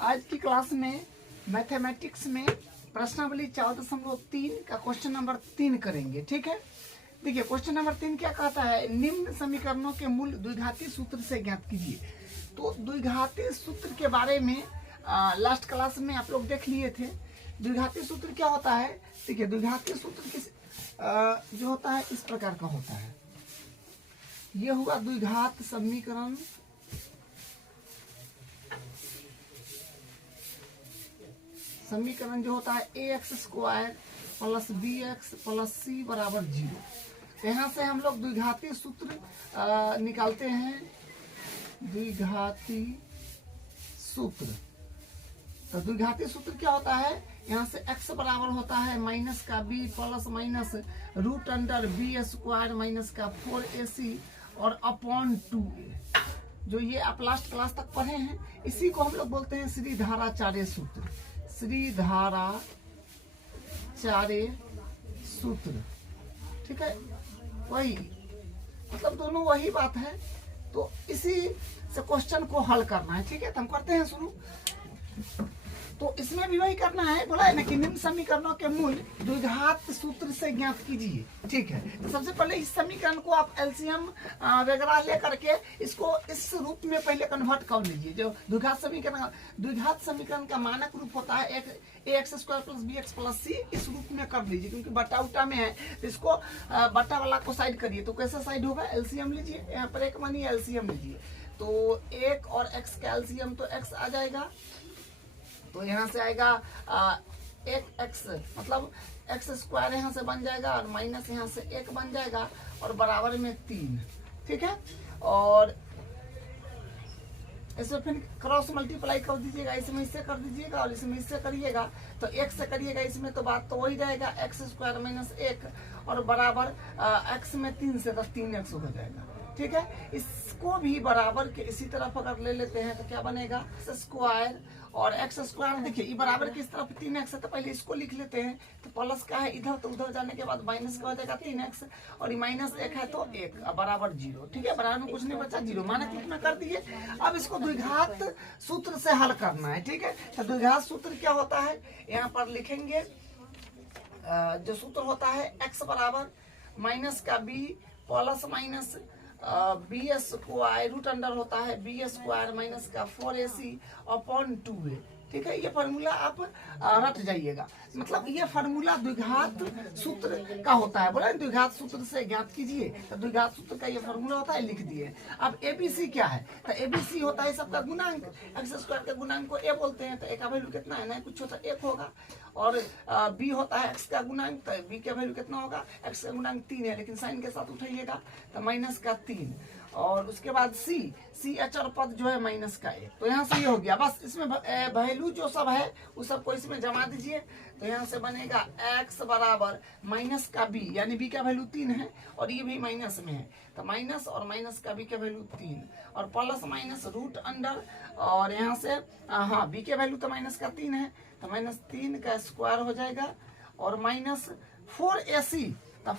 आज की क्लास में मैथमेटिक्स में प्रश्नावली 4.3 का क्वेश्चन नंबर 3 करेंगे। ठीक है, देखिए क्वेश्चन नंबर 3 क्या कहता है, निम्न समीकरणों के मूल द्विघाती सूत्र से ज्ञात कीजिए। तो द्विघाती सूत्र के बारे में लास्ट क्लास में आप लोग देख लिए थे। द्विघाती सूत्र क्या होता है, देखिए द्विघाती सूत्र किस जो होता है इस प्रकार का होता है। यह हुआ द्विघात समीकरण, समीकरण जो होता है ax² plus bx plus c बराबर 0। यहाँ से हम लोग द्विघाती सूत्र निकालते हैं। द्विघाती सूत्र, तो द्विघाती सूत्र क्या होता है, यहाँ से x बराबर होता है माइनस का b plus minus root under b² minus का 4ac और अपॉन 2a। जो ये आप लास्ट क्लास तक पढ़े हैं, इसी को हम लोग बोलते हैं श्रीधाराचार्य सूत्र। श्रीधाराचार्य सूत्र, ठीक है, वही मतलब दोनों वही बात है। तो इसी से क्वेश्चन को हल करना है। ठीक है, तो हम करते हैं शुरू। तो इसमें भी वही करना है, बोला है ना कि निम्न समीकरणों के मूल द्विघात सूत्र से ज्ञात कीजिए। ठीक है, तो सबसे पहले इस समीकरण को आप एलसीएम वगैरह ले करके इसको इस रूप में पहले कन्वर्ट कर लीजिए। जो द्विघात समीकरण का मानक रूप होता है ax² plus bx plus c, इस रूप में कर लीजिए, क्योंकि बटा उटा में है। इसको बटा वाला को साइड करिए, तो कैसा साइड होगा, एलसीएम लीजिए। यहाँ पर एक मानिए एलसीएम लीजिए, तो 1 और x का एलसीएम तो x आ जाएगा। तो यहाँ से आएगा 1x, मतलब x² यहाँ से बन जाएगा और माइनस यहाँ से 1 बन जाएगा और बराबर में 3। ठीक है, और इसमें फिर क्रॉस मल्टीप्लाई कर दीजिएगा, इसमें इससे कर दीजिएगा और इसमें इससे करिएगा। तो 1 से करिएगा इसमें, तो बात तो वही रहेगा, x² माइनस 1 और बराबर x में 3 से, तो 3x हो जाएगा। ठीक है, इसको भी बराबर के इसी तरफ अगर ले लेते हैं तो क्या बनेगा, x² और x²। देखिए ये बराबर की इस तरफ 3x है, तो पहले इसको लिख लेते हैं। तो प्लस का है इधर, तो उधर जाने के बाद माइनस का हो जाएगा 3x, और ये माइनस 1 है तो 1 बराबर 0। ठीक है, बराबर में कुछ नहीं बचा, 0 मानक रूप में कर दिए। अब इसको द्विघात सूत्र से हल करना है। ठीक है, तो द्विघात सूत्र क्या होता है, यहाँ पर लिखेंगे। जो सूत्र होता है x बराबर माइनस का b plus minus bs² root under होता है b² माइनस का 4ac अपॉन 2a। ठीक है, ये फार्मूला आप रट जाइएगा। मतलब ये फार्मूला द्विघात सूत्र का होता है। बोला द्विघात सूत्र से ज्ञात कीजिए, तो द्विघात सूत्र का ये फार्मूला होता है, लिख दिए। अब एबीसी क्या है, तो एबीसी होता है सबका गुणांक। x² के गुणांक को a बोलते हैं, तो a का वैल्यू कितना है ना, कुछ होता 1 होगा। और b होता है x का गुणांक, तो b का वैल्यू कितना होगा, x का गुणांक 3 है, लेकिन साइन के साथ उठाइएगा तो माइनस का 3। और उसके बाद c अचर पद जो है माइनस का 1। तो यहाँ से ये हो गया, बस इसमें वैल्यू जो सब है उस सबको इसमें जमा दीजिए। तो यहाँ से बनेगा x बराबर माइनस का b, यानी b का वैल्यू 3 है और ये भी माइनस में है, तो माइनस और माइनस का b का वैल्यू 3 और प्लस माइनस रूट अंडर, और यहाँ से हाँ b के वैल्यू तो माइनस का 3 है, तो माइनस 3 का स्क्वायर हो जाएगा और माइनस 4ac, तो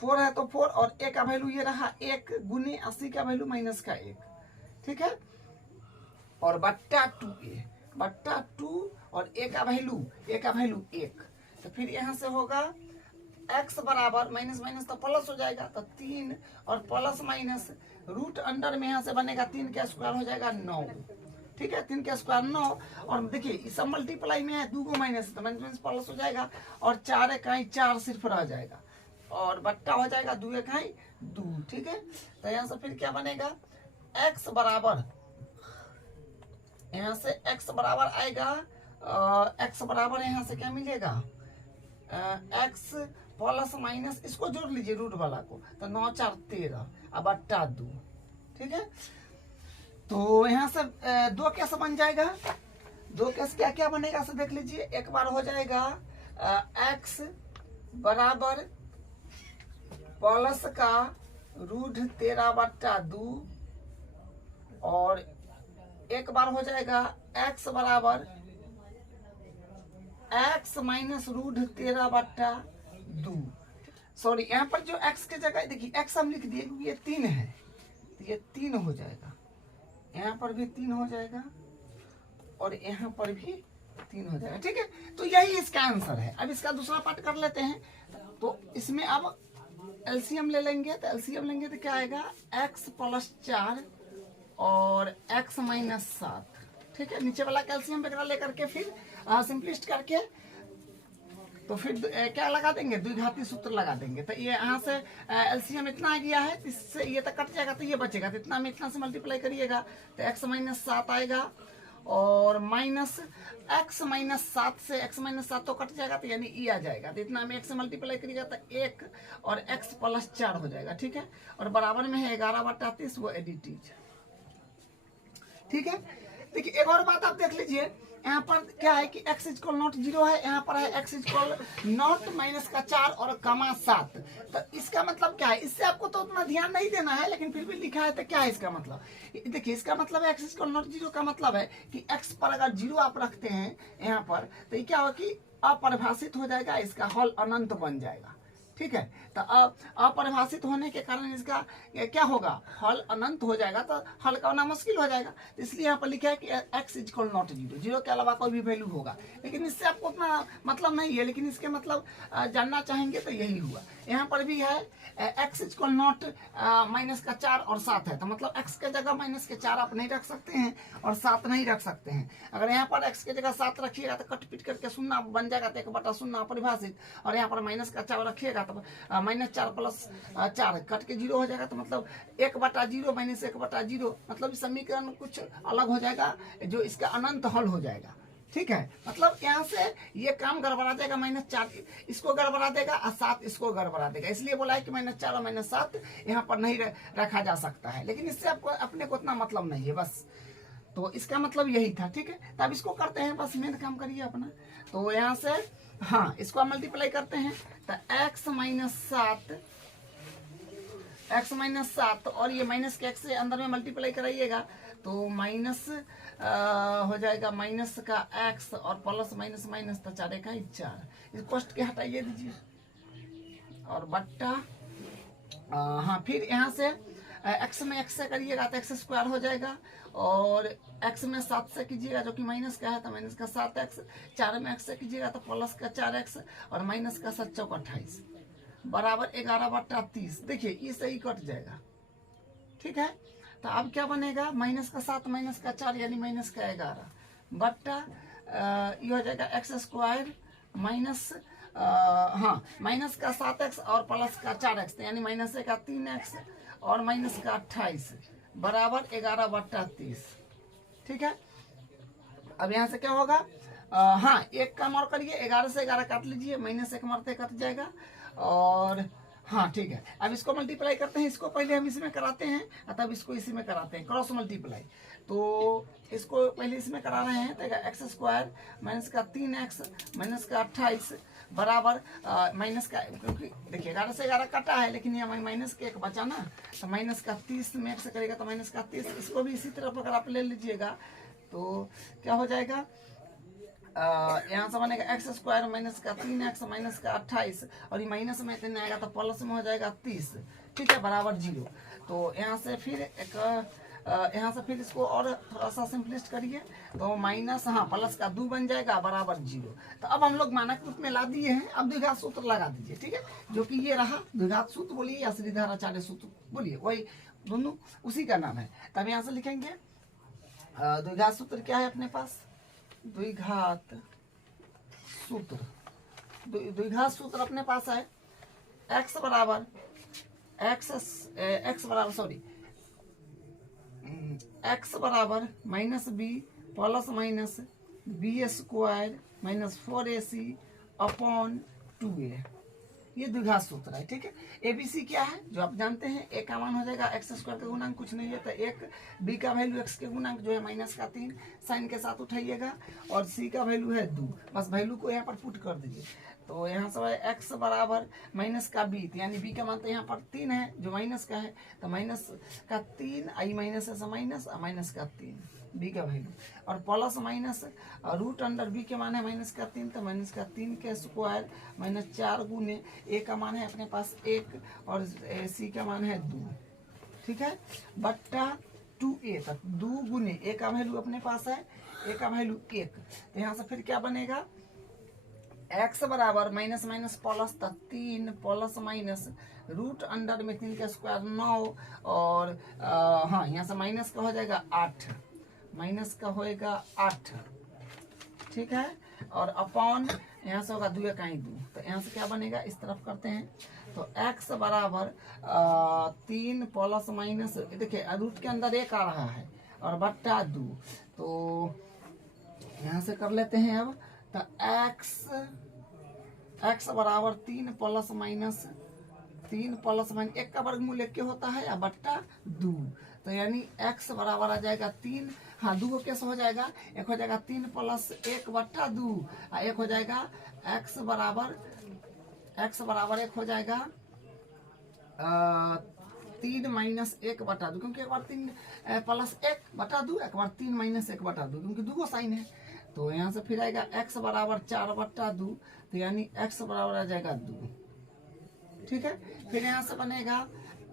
4 है तो 4 और a का वैल्यू ये रहा 1 गुने 80 का वैल्यू माइनस का 1। ठीक है, और बट्टा 2 और a का वैल्यू 1। तो फिर यहाँ से होगा x बराबर माइनस माइनस तो प्लस हो जाएगा, तो 3 और प्लस माइनस रूट अंडर में यहाँ से बनेगा 3 का स्क्वायर हो जाएगा 9। ठीक है, 3 का स्क्वायर 9, और देखिए सब मल्टीप्लाई में है, 2 को माइनस तो माइनस प्लस हो जाएगा, और 4 इकाई 4 सिर्फ रह जाएगा और बट्टा हो जाएगा 2 इकाई 2। ठीक है, तो यहाँ से फिर क्या बनेगा, x बराबर, यहाँ से x बराबर आएगा, x बराबर यहाँ से क्या मिलेगा, x प्लस माइनस, इसको जोड़ लीजिए रूट वाला को, तो 9 4 13 अब बट्टा 2। ठीक है, तो यहाँ से 2 कैसे बन जाएगा, 2 कैसे क्या क्या बनेगा से देख लीजिए। एक बार हो जाएगा x बराबर प्लस का रूट 13/2, और एक बार हो जाएगा x बराबर x माइनस रूट 13/2। सॉरी, यहाँ पर जो x की जगह देखिए x हम लिख दिए क्योंकि ये 3 है, तो ये 3 हो जाएगा। यहाँ पर भी 3 हो जाएगा और यहाँ पर भी 3 हो जाएगा। ठीक है, तो यही इसका आंसर है। अब इसका दूसरा पार्ट कर लेते हैं। तो इसमें अब एलसीएम ले लेंगे, तो एलसीएम लेंगे तो क्या आएगा, x + 4 और x - 7। ठीक है, नीचे वाला कैल्शियम वगैरह लेकर के फिर सिंपलिस्ट करके तो फिर क्या लगा देंगे, द्विघाती सूत्र लगा देंगे। तो ये यहाँ से एलसीएम इतना आ गया है, इससे ये तक कट जाएगा तो ये बचेगा, तो इतना में इतना से मल्टीप्लाई करिएगा तो x - 7 आएगा और माइनस x - 7 से x - 7 तो कट जाएगा, तो यानी ई आ जाएगा। तो इतना में x से मल्टीप्लाई करिएगा तो 1 और x + 4 हो जाएगा। ठीक है, और बराबर में है 11/30, वो एडिटिव। ठीक है, देखिए एक और बात आप देख लीजिए, यहाँ पर क्या है कि x = 0 है, यहाँ पर है x = 0 - 4 और 7। तो इसका मतलब क्या है, इससे आपको तो उतना ध्यान नहीं देना है, लेकिन फिर भी लिखा है तो क्या है इसका मतलब। देखिए इसका मतलब है x = 0 का मतलब है कि x पर अगर 0 आप रखते हैं यहाँ पर, तो ये क्या होगा कि अपरिभाषित हो जाएगा, इसका हल अनंत बन जाएगा। ठीक है, तो अपरिभाषित होने के कारण इसका क्या होगा, हल अनंत हो जाएगा, तो हल का होना मुश्किल हो जाएगा। तो इसलिए यहाँ पर लिखा है कि x = 0, 0 के अलावा कोई भी वैल्यू होगा। लेकिन इससे आपको उतना मतलब नहीं है, लेकिन इसके मतलब जानना चाहेंगे तो यही हुआ। यहाँ पर भी है x = 0 - 4 और 7 है, तो मतलब x के जगह -4 आप नहीं रख सकते हैं और 7 नहीं रख सकते हैं। अगर यहाँ पर x के जगह 7 रखिएगा तो कट पीट करके 0 बन जाएगा, तो 1/0 अपरिभाषित, और यहाँ पर -4 रखिएगा तो -4 + 4 कट के 0 हो जाएगा, तो मतलब 1/0 - 1/0, मतलब समीकरण कुछ अलग हो जाएगा, जो इसका अनंत हल हो जाएगा। ठीक है, मतलब यहाँ से ये काम गड़बड़ा देगा, -4 इसको गड़बड़ा देगा और 7 इसको गड़बड़ा देगा। इसलिए बोला है कि -4 और -7 यहाँ पर नहीं रखा जा सकता है, लेकिन इससे आपको अपने को उतना मतलब नहीं है बस। तो इसका मतलब यही था। ठीक है, तब इसको करते हैं, बस मेन काम करिए अपना। तो यहाँ से हाँ इसको मल्टीप्लाई करते हैं, तो x - 7 और ये माइनस के x से अंदर में मल्टीप्लाई कराइएगा, तो माइनस हो जाएगा माइनस का x और प्लस माइनस, तो 4 × 4। इस कॉस्ट के हटाइए दीजिए और बट्टा हाँ, फिर यहाँ से x में x से करिएगा तो x² हो जाएगा, और x में 7 से कीजिएगा जो कि माइनस का है, तो माइनस का 7x, 4 में x से कीजिएगा तो प्लस का 4x और माइनस का 7 × 4 = 28 बराबर 11/30। देखिए ये सही कट जाएगा। ठीक है, तो अब क्या बनेगा, -7 - 4 यानी -11 बट्टा ये हो जाएगा x² माइनस हाँ माइनस का 7x और प्लस का 4x, यानी माइनस का 3x और माइनस का 28 बराबर 11/30। ठीक है, अब यहाँ से क्या होगा, हाँ एक काम और करिए, 11 से 11 काट लीजिए, -1 मरते कट जाएगा, और हाँ ठीक है, अब इसको मल्टीप्लाई करते हैं। इसको पहले हम इसमें कराते हैं, तब इसको इसी में कराते हैं, क्रॉस मल्टीप्लाई। तो इसको पहले इसमें करा रहे हैं, तो x² माइनस का 3x माइनस का 28 बराबर माइनस का, क्योंकि देखिए 11 से 11 कटा है, लेकिन ये माइनस के 1 बचा ना, तो माइनस का 30 में x करेगा तो माइनस का 30। इसको भी इसी तरफ अगर आप ले लीजिएगा तो क्या हो जाएगा, यहाँ से बनेगा x² माइनस का 3x माइनस का 28, और ये माइनस में इतने आएगा तो प्लस में हो जाएगा 30। ठीक है, बराबर 0। तो यहाँ से फिर एक यहाँ से फिर इसको और थोड़ा सा सिंपलिस्ट करिए, तो माइनस हाँ प्लस का 2 बन जाएगा बराबर 0। तो अब हम लोग मानक रूप में ला दिए हैं, अब द्विघात सूत्र लगा दीजिए। ठीक है, जो कि ये रहा द्विघात सूत्र बोलिए या श्रीधराचार्य सूत्र बोलिए, वही दोनों उसी का नाम है। तब यहाँ से लिखेंगे द्विघात सूत्र क्या है अपने पास, द्विघात सूत्र, द्विघात सूत्र अपने पास है x बराबर -b plus minus b² minus 4ac/2a, ये द्विघात सूत्र है। ठीक है, ABC क्या है जो आप जानते हैं, a का मान हो जाएगा x² का गुणांक कुछ नहीं है तो 1, b का वैल्यू x के गुणांक जो है -3 साइन के साथ उठाइएगा, और c का वैल्यू है 2, बस वैल्यू को यहाँ पर पुट कर दीजिए। तो यहाँ से x बराबर माइनस का b, यानी b का मान तो यहाँ पर 3 है जो माइनस का है, तो -3 आई माइनस से माइनस माइनस का 3 b का वैल्यू, और plus minus root under b के मान है -3, तो -3 के स्क्वायर -4 गुने a का मान है अपने पास 1 और c का मान है 2। ठीक है, बट्टा 2a, तो 2 गुने a का वैल्यू अपने पास है, a का वैल्यू 1, तो यहाँ से फिर क्या बनेगा, x बराबर माइनस माइनस प्लस, तो 3 प्लस माइनस रूट अंडर में 3 का स्क्वायर 9, और हाँ यहाँ से माइनस का हो जाएगा 8, माइनस का होएगा 8, ठीक है, और अपॉन यहाँ से होगा 2 इकाई 2, तो यहाँ से क्या बनेगा, इस तरफ करते हैं, तो x बराबर 3 प्लस माइनस, देखिए रूट के अंदर 1 आ रहा है और बट्टा 2, तो यहाँ से कर लेते हैं अब, तो x बराबर 3 प्लस माइनस 1 का वर्गमूल 1 होता है या बट्टा 2, तो यानी x बराबर आ जाएगा 3, हाँ 2 को कैसे हो जाएगा, एक हो जाएगा 3 प्लस 1 बट्टा 2, और एक हो जाएगा x बराबर एक हो जाएगा 3 माइनस 1 बटा 2, क्योंकि एक बार 3 प्लस 1 बटा 2, एक बार 3 माइनस 1 बटा 2, क्योंकि 2 को साइन है, तो यहाँ से फिर आएगा x बराबर 4 बट्टा 2, तो यानी x बराबर आ जाएगा 2, ठीक है। फिर यहाँ से बनेगा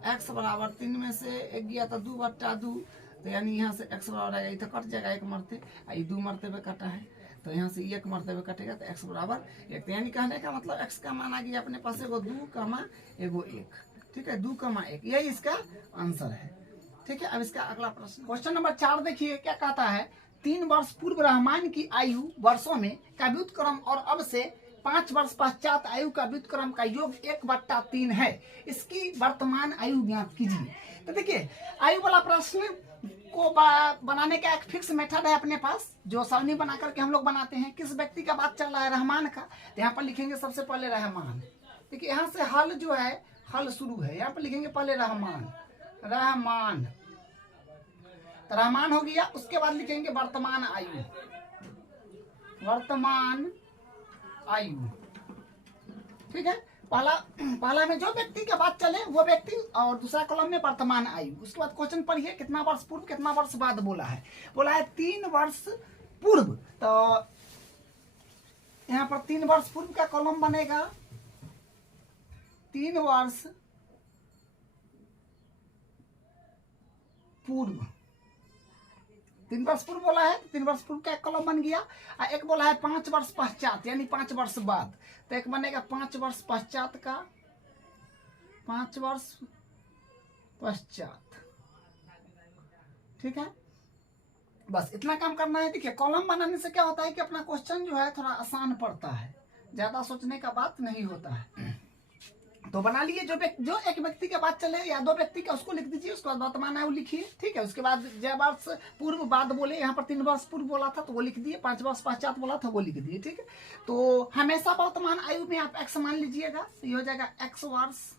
x बराबर 3 में से 1 गया तो 2 बट्टा 2, तो यानी यहाँ से x बराबर आएगा, इधर कट जाएगा 1 मरते, 2 मरते पे कटा है, तो यहाँ से 1 मरते हुए कटेगा, तो x बराबर 1, तो यानी कहने का मतलब x का मान आ गया अपने पास एगो 2, 1, ठीक है, 2, 1, यही इसका आंसर है, ठीक है। अब इसका अगला प्रश्न, क्वेश्चन नंबर 4 देखिए क्या कहता है, 3 वर्ष पूर्व रहमान की आयु वर्षों में का व्युत्क्रम और अब से 5 वर्ष पश्चात आयु का व्युत्क्रम का योग 1/3 है, इसकी वर्तमान आयु ज्ञात कीजिए। तो देखिए आयु वाला प्रश्न को बनाने का एक फिक्स मेथड है अपने पास, जो सरणी बना करके हम लोग बनाते हैं। किस व्यक्ति का बात चल रहा है, रहमान का, तो यहाँ पर लिखेंगे सबसे पहले रहमान, देखिए यहाँ से हल जो है, हल शुरू है, यहाँ पर लिखेंगे पहले रहमान, तो रहमान हो गया, उसके बाद लिखेंगे वर्तमान आयु, ठीक है। पहला में जो व्यक्ति की बात चले वो व्यक्ति, और दूसरा कॉलम में वर्तमान आयु। उसके बाद क्वेश्चन पढ़िए, कितना वर्ष पूर्व कितना वर्ष बाद बोला है 3 वर्ष पूर्व, तो यहाँ पर 3 वर्ष पूर्व का कॉलम बनेगा 3 वर्ष पूर्व, 3 वर्ष पूर्व बोला है, 3 वर्ष पूर्व का एक कॉलम बन गया, और एक बोला है 5 वर्ष पश्चात यानी 5 वर्ष बाद, तो एक बनेगा 5 वर्ष पश्चात का, 5 वर्ष पश्चात, ठीक है। बस इतना काम करना है। देखिए कॉलम बनाने से क्या होता है कि अपना क्वेश्चन जो है थोड़ा आसान पड़ता है, ज्यादा सोचने का बात नहीं होता है। तो बना लिए, जो एक व्यक्ति के बात चले या 2 व्यक्ति का उसको लिख दीजिए, उसके बाद वर्तमान आयु लिखिए, ठीक है। उसके बाद जब वर्ष पूर्व बाद बोले, यहाँ पर 3 वर्ष पूर्व बोला था तो वो लिख दिए, 5 वर्ष पश्चात बोला था वो लिख दिए, ठीक है। तो हमेशा वर्तमान आयु में आप x मान लीजिएगा, तो ये हो जाएगा x वर्ष,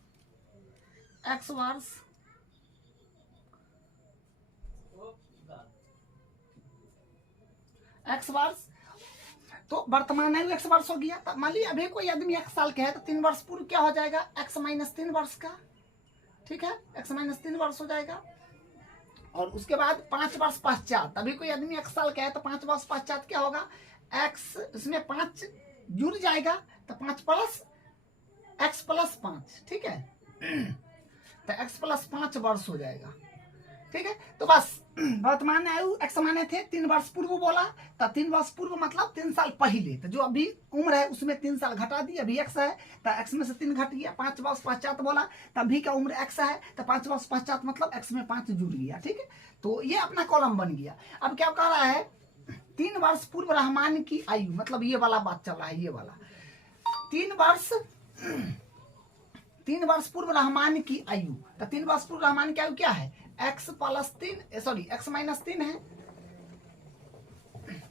तो वर्तमान आयु x वर्ष हो गया। तो मान लीजिए अभी कोई आदमी 1 साल का है, तो 3 वर्ष पूर्व क्या हो जाएगा, x माइनस 3 वर्ष का, ठीक है, x माइनस 3 वर्ष हो जाएगा। और उसके बाद 5 वर्ष पश्चात, अभी कोई आदमी 1 साल का है तो 5 वर्ष पश्चात क्या होगा, x इसमें 5 जुड़ जाएगा, तो 5 प्लस x प्लस 5, ठीक है, तो x प्लस 5 वर्ष हो जाएगा, ठीक है। तो बस वर्तमान आयु x माने थे 3 वर्ष पूर्व बोला, तो 3 वर्ष पूर्व मतलब 3 साल पहले, तो जो अभी उम्र है उसमें 3 साल घटा दी, अभी x है तो x में से 3 घट गया, 5 वर्ष पश्चात बोला तो अभी का उम्र x है, तो 5 वर्ष पश्चात मतलब x में 5 जुड़ गया, ठीक है। तो ये अपना कॉलम बन गया। अब क्या कह रहा है, 3 वर्ष पूर्व रहमान की आयु, मतलब ये वाला बात चल रहा है, ये वाला 3 वर्ष पूर्व रहमान की आयु, तो 3 वर्ष पूर्व रहमान की आयु क्या है, x माइनस 3 है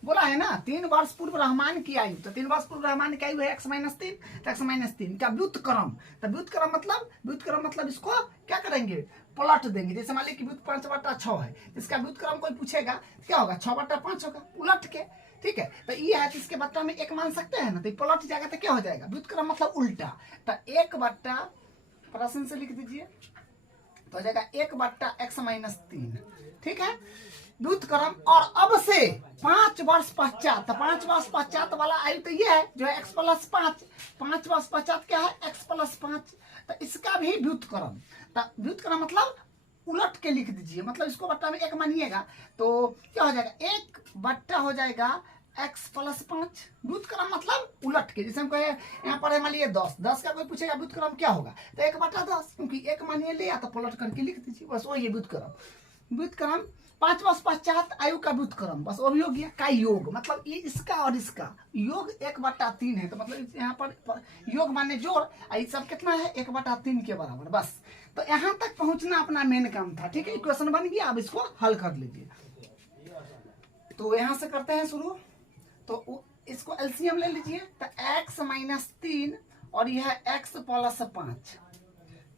बोला है ना। 3 वर्ष पूर्व रहमान की आयु, तो 3 वर्ष पूर्व रहमान की आयु है x माइनस 3, तो x माइनस 3 का व्युत्क्रम, तो व्युत्क्रम मतलब इसको क्या करेंगे, पलट देंगे। जैसे मान लीजिए कि 5/6 है, इसका व्युत्क्रम कोई पूछेगा क्या होगा, 6/5 होगा, उलट के, ठीक है। तो ये है, तो इसके बट्टा में 1 मान सकते हैं ना, तो पलट जाएगा तो क्या हो जाएगा, व्युत्क्रम मतलब उल्टा, तो 1/, प्रश्न से लिख दीजिए, तो हो जाएगा 1/x माइनस 3, ठीक है, व्युत्क्रम। और अब से 5 वर्ष पश्चात, तो 5 वर्ष पश्चात वाला आयु तो ये है जो है x प्लस 5, 5 वर्ष पश्चात क्या है x प्लस 5, तो इसका भी व्युत्क्रम, तो व्युत्क्रम मतलब उलट के लिख दीजिए, मतलब इसको बट्टा में एक मानिएगा तो क्या हो जाएगा, एक बट्टा हो जाएगा x प्लस 5 व्युत्क्रम मतलब उलट के। जैसे हम कहे यहाँ पर है मान लीजिए 10 का कोई पूछेगा व्युत्क्रम क्या होगा, तो 1/10, क्योंकि एक मानिए लिया तो पलट करके लिख दीजिए, बस वही व्युत्क्रम। व्युत्क्रम 5 + 5 7 आयु का व्युत्क्रम, बस वो भी हो गया का योग, मतलब ये इसका और इसका योग 1/3 है, तो मतलब यहाँ पर योग माने जोड़, ये सब कितना है 1/3 के बराबर। बस तो यहाँ तक पहुंचना अपना मेन काम था, ठीक है। इक्वेशन बन गया, अब इसको हल कर लीजिए। तो यहाँ से करते हैं शुरू, तो इसको एलसीएम ले लीजिए, तो x - 3 और यह x + 5,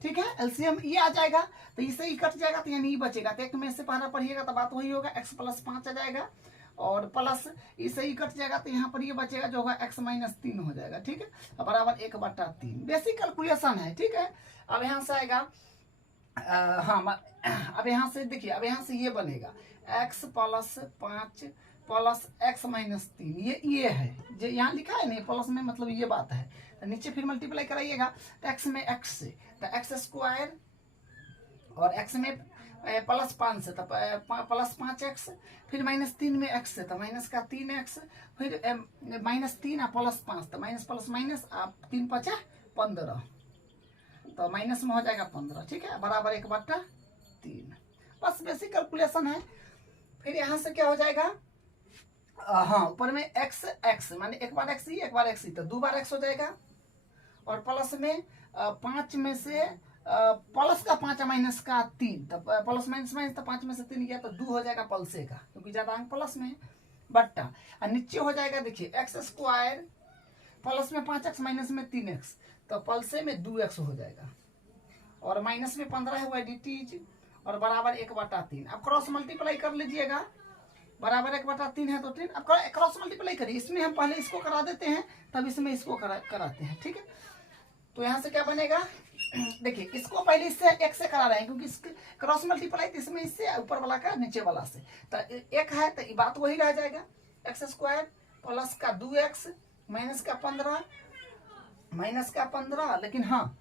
ठीक है। एलसीएम ये आ जाएगा तो इससे ही कट जाएगा, तो यानी ये बचेगा, तो एक में से पहला पढ़िएगा तो बात वही होगा, x + 5 आ जाएगा और प्लस इससे ही कट जाएगा, तो यहाँ पर ये बचेगा जो होगा x - 3 हो जाएगा, ठीक है, बराबर 1/3। बेसिक कैलकुलेशन है, ठीक है। अब यहाँ से आएगा हाँ, अब यहाँ से देखिए, अब यहाँ से ये बनेगा x + 5 प्लस x - 3, ये है जो यहाँ लिखा है नहीं प्लस में, मतलब ये बात है। तो नीचे फिर मल्टीप्लाई कराइएगा, तो x में x से तो x² और x में प्लस 5 से तो प्लस 5x, फिर -3 में x से तो माइनस का 3x, फिर -3 और प्लस 5 तो माइनस प्लस माइनस, आप 3 × 5 = 15, तो माइनस में हो जाएगा 15, ठीक है, बराबर 1/3। बस बेसिक कैलकुलेशन है। फिर यहाँ से क्या हो जाएगा, हाँ ऊपर में x माने एक बार x ही तो 2 बार x हो जाएगा, और प्लस में 5 में से प्लस का 5 माइनस का 3, तो प्लस माइनस माइनस, तो 5 में से 3 गया तो 2 हो जाएगा पलसे का, क्योंकि ज्यादा अंक प्लस में है, बट्टा और नीचे हो जाएगा देखिए x² प्लस में 5x माइनस में 3x, तो पलसे में 2x हो जाएगा, और माइनस में 15 है वह dt, और बराबर 1/3। अब क्रॉस मल्टीप्लाई कर लीजिएगा, बराबर 1/3 है तो 3। अब क्रॉस मल्टीप्लाई करिए, इसमें हम पहले इसको करा देते हैं तब इसमें इसको कराते हैं, ठीक है। तो यहाँ से क्या बनेगा, देखिए इसको पहले इससे 1 से करा रहे हैं, क्योंकि इसके क्रॉस मल्टीप्लाई इसमें इससे ऊपर वाला का नीचे वाला से, तो 1 है तो ये बात वही रह जाएगा, x² प्लस का 2x माइनस का 15, लेकिन हाँ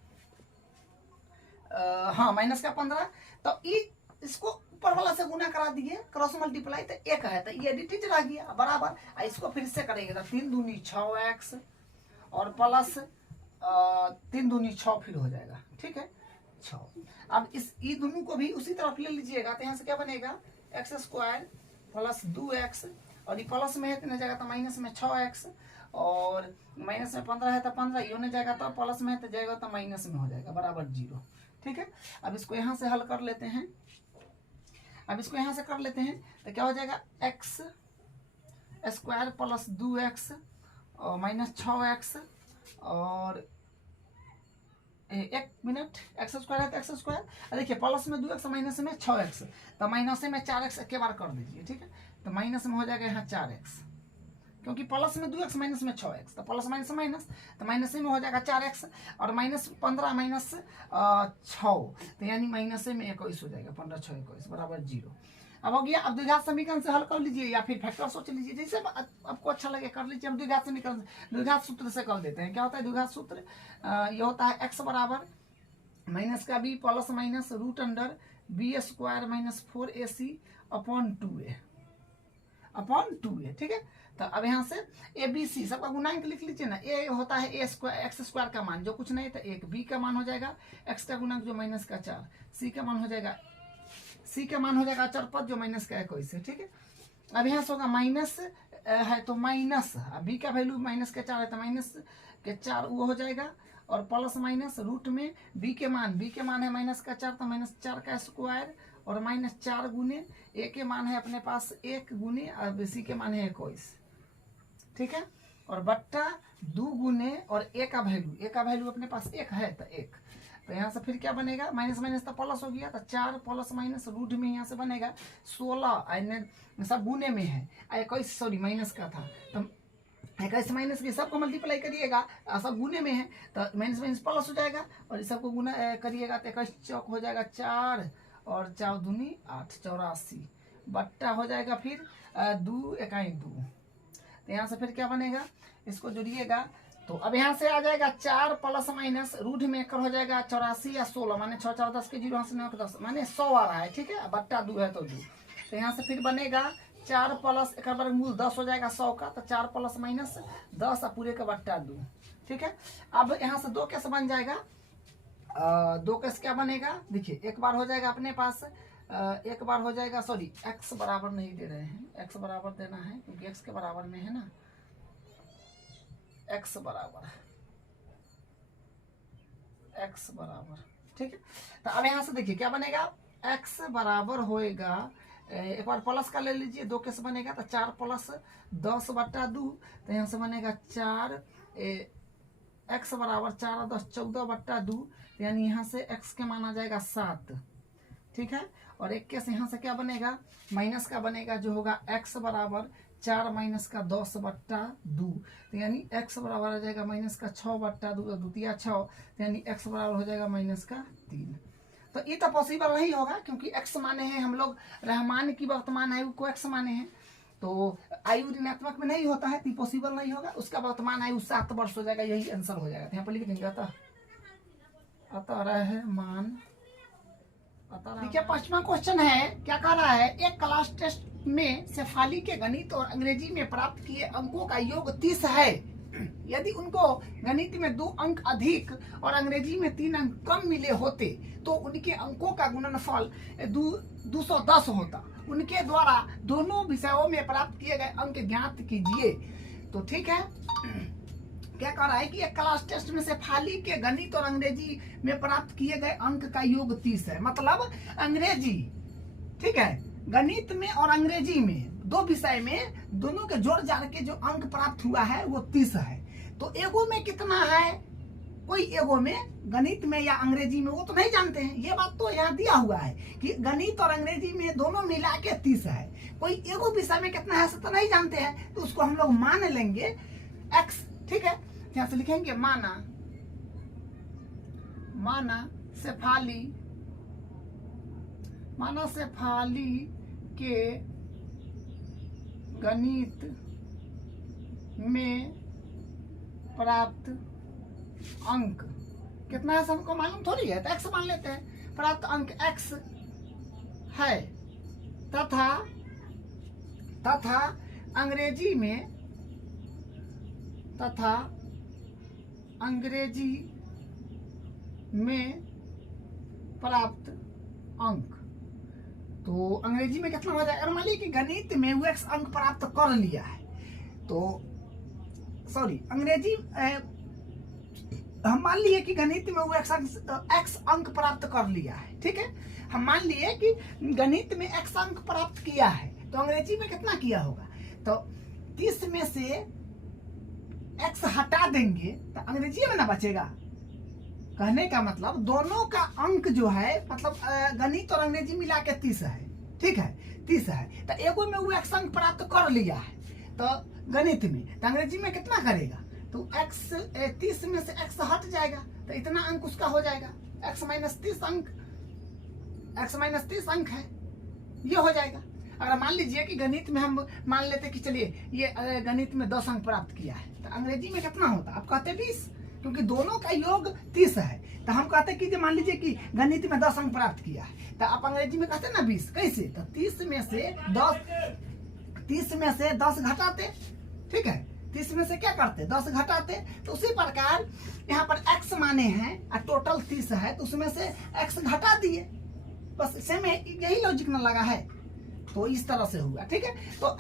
माइनस का 15, तो इसको ऊपर वाला से गुना करा दिए, क्रॉस मल्टीप्लाई तो 1 है तो ये dt रह गया, बराबर इसको फिर से करेंगे तो 3 दूनी 6x और प्लस 3 दूनी 6 फिर हो जाएगा, ठीक है 6। अब इस ई दोनों को भी उसी तरफ ले लीजिएगा, तो यहाँ से क्या बनेगा x² प्लस 2x, और ये प्लस में है तो जाएगा तो माइनस में 6x, और माइनस में 15 है तो 15, ये होने जाएगा तो प्लस में है तो जाएगा तो माइनस में हो जाएगा, बराबर 0, ठीक है। अब इसको यहाँ से हल कर लेते हैं, तो क्या हो जाएगा x² प्लस 2x और माइनस 6x, और 1 मिनट x² है तो x², देखिए प्लस में 2x माइनस में 6x, तो माइनस में 4x एक बार कर दीजिए, ठीक है, तो माइनस में हो जाएगा यहाँ 4x, क्योंकि प्लस में 2x माइनस में 6x, तो प्लस माइनस माइनस, तो माइनस में हो जाएगा 4x, और माइनस 15 माइनस 6, तो यानी माइनस में 21 हो जाएगा, 15 6 21 बराबर 0। अब हो गया। अब द्विघात समीकरण से हल कर लीजिए, या फिर फैक्टर सोच लीजिए, जैसे आपको अच्छा लगे कर लीजिए। हम द्विघात समीकरण द्विघात सूत्र से कर देते हैं। क्या होता है द्विघात सूत्र, ये होता है x बराबर माइनस का b plus minus root under b² minus 4ac upon 2a, ठीक है। तो अब यहाँ से ए बी सी सबका गुणांक लिख लीजिए ना। ए होता है x² का मान जो कुछ नहीं, तो 1, b का मान हो जाएगा x का गुणांक जो माइनस का 4, c का मान हो जाएगा अचर पद जो माइनस का 21 है, ठीक है। अब यहाँ से होगा माइनस है तो माइनस, बी का वैल्यू माइनस का 4 है तो माइनस के 4 वो हो जाएगा, और प्लस माइनस रूट में बी के मान है माइनस का 4, तो माइनस 4 का स्क्वायर, और माइनस 4 गुने ए के मान है अपने पास 1 गुने, और सी के मान है 21, ठीक है, और बट्टा 2 गुने, और ए का वैल्यू अपने पास 1 है तो 1, तो यहाँ से फिर क्या बनेगा माइनस माइनस तो प्लस हो गया, तो 4 प्लस माइनस रूट में यहाँ से बनेगा 16, सब गुने में है 21, सॉरी माइनस का था, तो 21 माइनस के सबको मल्टीप्लाई करिएगा, सब गुने में है तो माइनस माइनस प्लस हो जाएगा, और इस सबको गुना करिएगा तो 21 चौक हो जाएगा 4, और 4 दूनी 8 84, बट्टा हो जाएगा फिर 2 1 2, तो यहाँ से फिर क्या बनेगा, इसको जोड़िएगा तो अब यहाँ से आ जाएगा 4 प्लस माइनस रूट में एक हो जाएगा 84 या 16 माने 6 4 10 के 0 यहाँ से 9 10 माने 100 आ रहा है, ठीक है, बट्टा 2 है तो 2। तो यहाँ से फिर बनेगा 4 प्लस एक वर्गमूल 10 हो जाएगा 100 का, तो 4 प्लस माइनस 10 पूरे का बट्टा 2, ठीक है। अब यहाँ से 2 कैसे बन जाएगा, 2 कैसे क्या बनेगा, देखिए एक बार हो जाएगा अपने पास, एक बार हो जाएगा, सॉरी x बराबर नहीं दे रहे हैं, x बराबर देना है क्योंकि x के बराबर में है ना, x बराबर, ठीक है। तो अब यहाँ से देखिए क्या बनेगा, x बराबर होएगा, एक बार प्लस का ले लीजिए, 2 कैसे बनेगा, तो 4 प्लस 10 बट्टा 2, तो यहाँ से बनेगा 4 x बराबर 4 और 10 14 बट्टा 2, यानी यहाँ से x के माना जाएगा 7, ठीक है। और एक कैसे यहाँ से क्या बनेगा, माइनस का बनेगा जो होगा x बराबर 4 माइनस का 10 बट्टा 2, तो यानी x बराबर आ जाएगा माइनस का 6 बट्टा 2, द्वितीय 6, तो यानी x बराबर हो जाएगा माइनस का 3। तो ये तो पॉसिबल नहीं होगा क्योंकि x माने हैं हम लोग, रहमान की वर्तमान आयु को x माने हैं, तो आयु ऋणात्मक में नहीं होता है, तो पॉसिबल नहीं होगा, उसका वर्तमान आयु 7 वर्ष हो जाएगा, यही आंसर हो जाएगा। यहाँ पर लिख देंगे अतः रहमान। देखिए 5वां क्वेश्चन है, क्या कह रहा है, एक क्लास टेस्ट में शेफाली के गणित और अंग्रेजी में प्राप्त किए अंकों का योग 30 है। यदि उनको गणित में 2 अंक अधिक और अंग्रेजी में 3 अंक कम मिले होते तो उनके अंकों का गुणनफल 210 होता। उनके द्वारा दोनों विषयों में प्राप्त किए गए अंक ज्ञात कीजिए। तो ठीक है, क्या कह रहा है कि एक क्लास टेस्ट में शेफाली के गणित और अंग्रेजी में प्राप्त किए गए अंक का योग 30 है। मतलब अंग्रेजी, ठीक है, गणित में और अंग्रेजी में 2 विषय में दोनों के जोड़ जाड़ के जो अंक प्राप्त हुआ है वो 30 है। तो एगो में कितना है, कोई एगो में गणित में या अंग्रेजी में वो तो नहीं जानते हैं, ये बात तो यहाँ दिया हुआ है कि गणित और अंग्रेजी में दोनों मिला के 30 है। कोई एगो विषय में कितना है तो नहीं जानते हैं, तो उसको हम लोग मान लेंगे x, ठीक है। यहाँ से लिखेंगे माना शेफाली के गणित में प्राप्त अंक कितना है हमको मालूम थोड़ी है, तो x मान लेते हैं। प्राप्त अंक x है तथा अंग्रेजी में प्राप्त अंक, तो अंग्रेजी में कितना हो जाएगा। मान लीजिए कि गणित में वो x अंक प्राप्त कर लिया है, तो सॉरी अंग्रेजी हम मान लिए कि गणित में वो x अंक प्राप्त कर लिया है, ठीक है। हम मान लिए कि गणित में x अंक प्राप्त किया है, तो अंग्रेजी में कितना किया होगा, तो 30 में से x हटा देंगे तो अंग्रेजी में ना बचेगा। कहने का मतलब दोनों का अंक जो है, मतलब गणित और अंग्रेजी मिला के 30 है, ठीक है, 30 है। तो एगो में वो x अंक प्राप्त कर लिया है तो गणित में, तो अंग्रेजी में कितना करेगा, तो x 30 में से x हट जाएगा तो इतना अंक उसका हो जाएगा, x माइनस 30 अंक है, ये हो जाएगा। अगर मान लीजिए कि गणित में हम मान लेते कि चलिए ये गणित में 10 अंक प्राप्त किया है, तो अंग्रेजी में कितना होता, आप कहते 20, क्योंकि दोनों का योग 30 है। तो हम कहते कि मान लीजिए कि गणित में 10 अंक प्राप्त किया है, तो आप अंग्रेजी में कहते ना 20, कैसे, तो 30 में से 10 घटाते, ठीक है, 30 में से क्या करते 10 घटाते। तो उसी प्रकार यहाँ पर x माने हैं और टोटल 30 है, तो उसमें से x घटा दिए, बस सेम यही लॉजिक न लगा है, तो इस तरह से हुआ, ठीक है। तो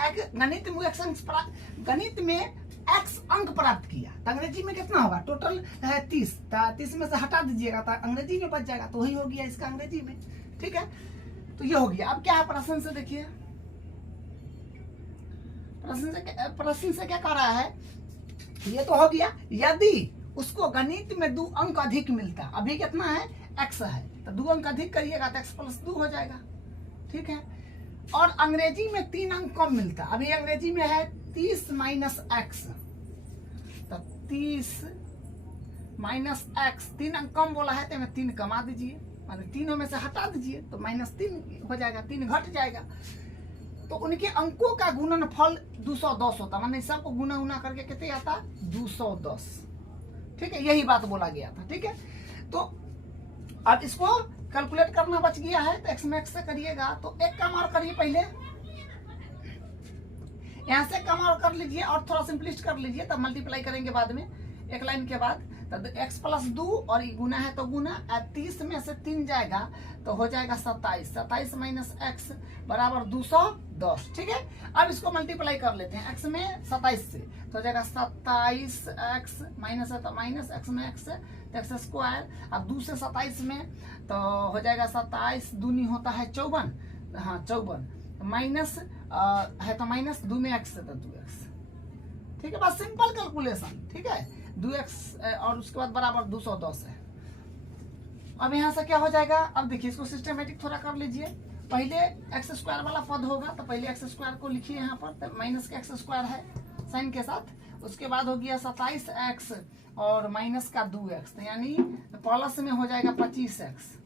गणित में x अंक प्राप्त किया, तो अंग्रेजी में कितना होगा, टोटल है 30, 30 में से हटा दीजिएगा तो अंग्रेजी में बच जाएगा, तो वही हो गया इसका अंग्रेजी में, ठीक है। तो ये हो गया। अब क्या है प्रश्न से, देखिए प्रश्न से क्या कह रहा है, ये तो हो गया यदि उसको गणित में 2 अंक अधिक मिलता, अभी कितना है x है, तो 2 अंक अधिक करिएगा तो x प्लस 2 हो जाएगा, ठीक है। और अंग्रेजी में 3 अंक कम मिलता, अभी अंग्रेजी में है 30 माइनस x, तो 30 माइनस x, 3 अंक कम बोला है तो मैं 3 कमा दीजिए, माने तीनों में से हटा दीजिए तो -3 हो जाएगा, 3 घट जाएगा। तो उनके अंकों का गुणनफल 210 होता, माने सबको गुना करके कितने आता 210, ठीक है, यही बात बोला गया था। ठीक है, तो अब इसको कैलकुलेट करना बच गया है, तो एक्स में एक्स से करिएगा तो एक काम और करिए, पहले यहां से कम और कर लीजिए और थोड़ा सिंपलिस्ट कर लीजिए, तब मल्टीप्लाई करेंगे बाद में एक लाइन के बाद। तब एक्स प्लस 2 और गुना है तो गुना, 30 में से 3 जाएगा तो हो जाएगा 27, 27 माइनस एक्स बराबर 210। ठीक है, अब इसको मल्टीप्लाई कर लेते हैं एक्स में 27 से, तो हो जाएगा 27 एक्स माइनस है तो माइनस एक्स में एक्स तो एक्स स्क्वायर। अब 2 से 27 में तो हो जाएगा 27 दूनी होता है 54, हाँ 54 माइनस है तो माइनस 2 में एक्स है तो 2x। ठीक है, बस सिंपल कैलकुलेशन। ठीक है, 2x और उसके बाद बराबर 210 है। अब यहाँ से क्या हो जाएगा, अब देखिए इसको सिस्टमेटिक थोड़ा कर लीजिए। पहले एक्स स्क्वायर वाला पद होगा तो पहले एक्स स्क्वायर को लिखिए यहाँ पर, तो माइनस का एक्स स्क्वायर है साइन के साथ। उसके बाद हो गया 27x और माइनस का 2x, तो यानी प्लस में हो जाएगा 25x।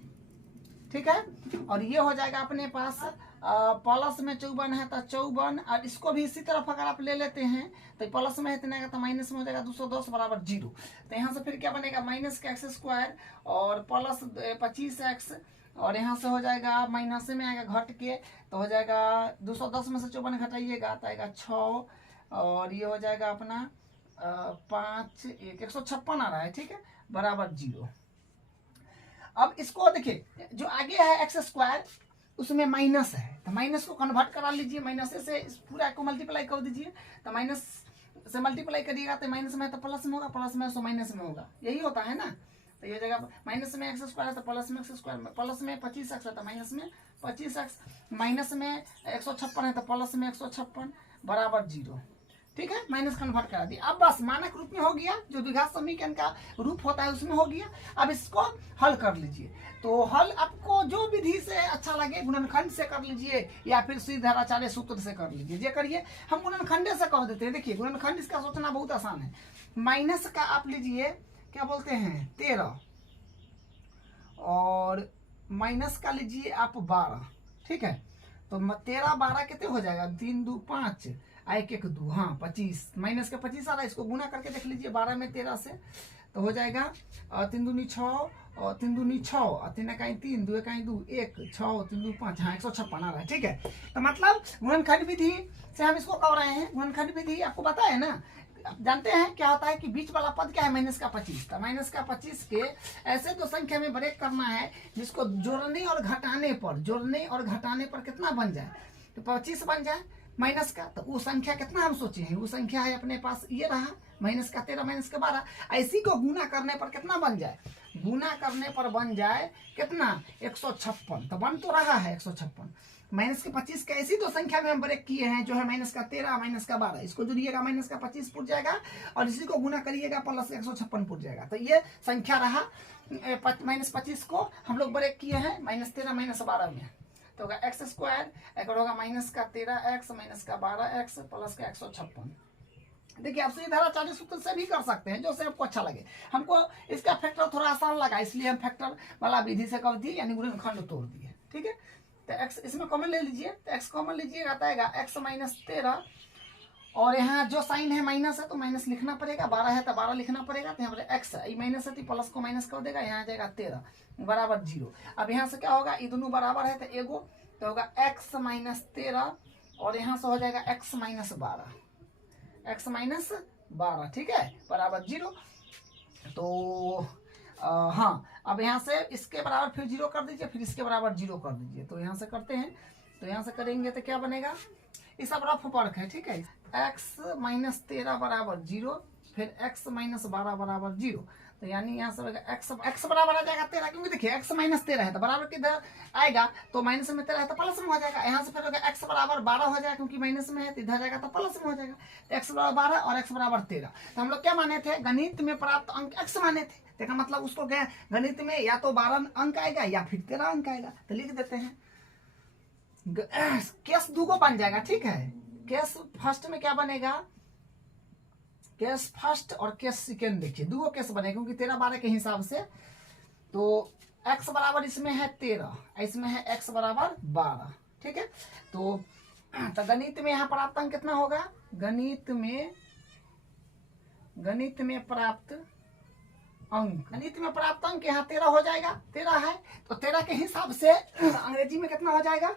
ठीक है, और ये हो जाएगा अपने पास प्लस में 54 है तो 54, और इसको भी इसी तरफ अगर आप ले लेते हैं तो प्लस में इतना तो माइनस में हो जाएगा 210 बराबर 0। तो यहाँ से फिर क्या बनेगा, माइनस का एक्स स्क्वायर और प्लस 25x, और यहाँ से हो जाएगा माइनस में आएगा घट के, तो हो जाएगा 210 में से 54 घटाइएगा तो आएगा 6, और ये हो जाएगा अपना 5 156 आ रहा है। ठीक है, बराबर 0। अब इसको देखिए जो आगे है एक्स स्क्वायर उसमें माइनस है, तो माइनस को कन्वर्ट करा लीजिए, माइनस से इस पूरा को मल्टीप्लाई कर दीजिए, तो माइनस से मल्टीप्लाई करिएगा तो माइनस में है तो प्लस में होगा, प्लस में है तो माइनस में होगा, यही होता है ना। तो ये जगह माइनस में एक्स स्क्वायर है तो प्लस में एक्स स्क्वायर, प्लस में 25x है तो माइनस में 25x, माइनस में 156 है तो प्लस में 156 बराबर 0। ठीक है, माइनस कन्वर्ट करा दिया। अब बस मानक रूप में हो गया, जो द्विघात समीकरण का रूप होता है उसमें हो गया। अब इसको हल कर लीजिए, तो हल आपको जो विधि से अच्छा लगे, गुणनखंड से कर लीजिए या फिर श्रीधराचार्य सूत्र से कर लीजिए, जे करिए। हम गुणनखंड से कर देते हैं। देखिए गुणनखंड इसका सोचना बहुत आसान है। माइनस का आप लीजिए क्या बोलते हैं 13, और माइनस का लीजिए आप 12। ठीक है, तो 13 12 कितने हो जाएगा, 3 2 5 1 1 2, हाँ 25, माइनस का 25 आ रहा है। इसको गुना करके देख लीजिए 12 में 13 से, तो हो जाएगा 3 दूनी 6 और 3 दूनी 6 और 3 इकाई 3 2 इकाई 2 1 6 3 2 5, हाँ 156 आ रहा है। ठीक है, तो मतलब गुणनखंड विधि से हम इसको कर रहे हैं। गुणनखंड विधि आपको पता है ना, आप जानते हैं क्या होता है कि बीच वाला पद क्या है, माइनस का 25। तो माइनस का 25 के ऐसे दो संख्या में ब्रेक करना है जिसको जोड़ने और घटाने पर कितना बन जाए, तो 25 बन जाए माइनस का। तो वो संख्या कितना हम सोचे हैं, वो संख्या है अपने पास ये रहा, माइनस का 13 माइनस का 12। ऐसी को गुना करने पर कितना बन जाए, गुना करने पर बन जाए कितना 156, तो बन तो रहा है 156। माइनस के 25 का ऐसी तो संख्या में हम ब्रेक किए हैं, जो है माइनस का 13 माइनस का 12। इसको जोड़िएगा माइनस का 25 पुट जाएगा, और इसी को गुना करिएगा प्लस 156 पुट जाएगा। तो ये संख्या रहा माइनस 25 को हम लोग ब्रेक किए हैं माइनस 13 माइनस 12 में, तो होगा एक्स स्क्वायर, एक होगा माइनस का 13x माइनस का 12x प्लस का 156। देखिए आप श्रीधराचार्य सूत्र से भी कर सकते हैं, जो से आपको अच्छा लगे। हमको इसका फैक्टर थोड़ा आसान लगा, इसलिए हम फैक्टर वाला विधि से कर दिए, यानी गुणनखंड तोड़ दिए। ठीक है, तो x इसमें कॉमन ले लीजिए, तो x कॉमन लीजिएगा तो आएगा x माइनस 13, और यहाँ जो साइन है माइनस है तो माइनस लिखना पड़ेगा, 12 है तो 12 लिखना पड़ेगा। तो यहाँ पर x है, माइनस है तो प्लस को माइनस कर देगा, यहाँ आ जाएगा 13 बराबर 0। अब यहाँ से क्या होगा, ये दोनों बराबर है तो एगो, तो होगा x माइनस 13, और यहाँ से हो जाएगा x माइनस 12। ठीक है, बराबर 0। तो हाँ, अब यहाँ से इसके बराबर फिर 0 कर दीजिए, फिर इसके बराबर 0 कर दीजिए। तो यहाँ से करते हैं, तो यहाँ से करेंगे तो क्या बनेगा, ये सब रफ वर्क है। ठीक है, x माइनस 13 बराबर 0, फिर x माइनस 12 बराबर 0। तो यानी यहाँ से x बराबर आ जाएगा 13, क्योंकि देखिए x माइनस 13 है तो बराबर किधर आएगा, तो माइनस में 13 है तो प्लस में हो जाएगा। यहाँ से फिर होगा x बराबर 12 हो जाएगा, क्योंकि माइनस में है तो इधर जाएगा तो प्लस में हो जाएगा। तो x बराबर 12 और x बराबर 13। तो हम लोग क्या माने थे, गणित में प्राप्त अंक x माने थे। देखा मतलब उसको क्या गणित में या तो 12 अंक आएगा या फिर 13 अंक आएगा। तो लिख देते हैं, केस 2 को बन जाएगा। ठीक है, केस फर्स्ट में क्या बनेगा, केस फर्स्ट और केस सेकेंड। देखिए 2 केस बने, क्योंकि 13 12 के हिसाब से। तो x बराबर इसमें है 13, इसमें है x बराबर 12। ठीक है, तो गणित में यहाँ प्राप्त अंक कितना होगा, गणित में प्राप्त अंक। गणित में प्राप्त अंक यहाँ 13 हो जाएगा, 13 है तो 13 के हिसाब से अंग्रेजी में कितना हो जाएगा,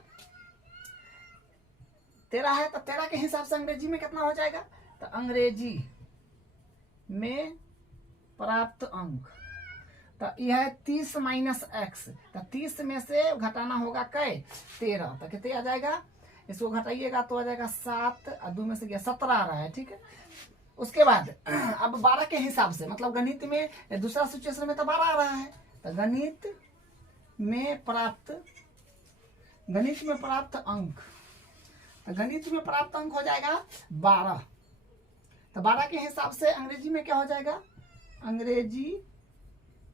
13 है तो 13 के हिसाब से अंग्रेजी में कितना हो जाएगा, तो अंग्रेजी में प्राप्त अंक तो यह है 30 माइनस एक्स, तो 30 में से घटाना होगा कै 13, तो कितने आ जाएगा, इसको घटाइएगा तो आ जाएगा 7 और 2 में से गया 17 आ रहा है, ठीक है। उसके बाद अब 12 के हिसाब से, मतलब गणित में दूसरा सिचुएशन में तो 12 आ रहा है, तो गणित में प्राप्त अंक, तो गणित में प्राप्त अंक हो जाएगा 12, तो 12 के हिसाब से अंग्रेजी में क्या हो जाएगा, अंग्रेजी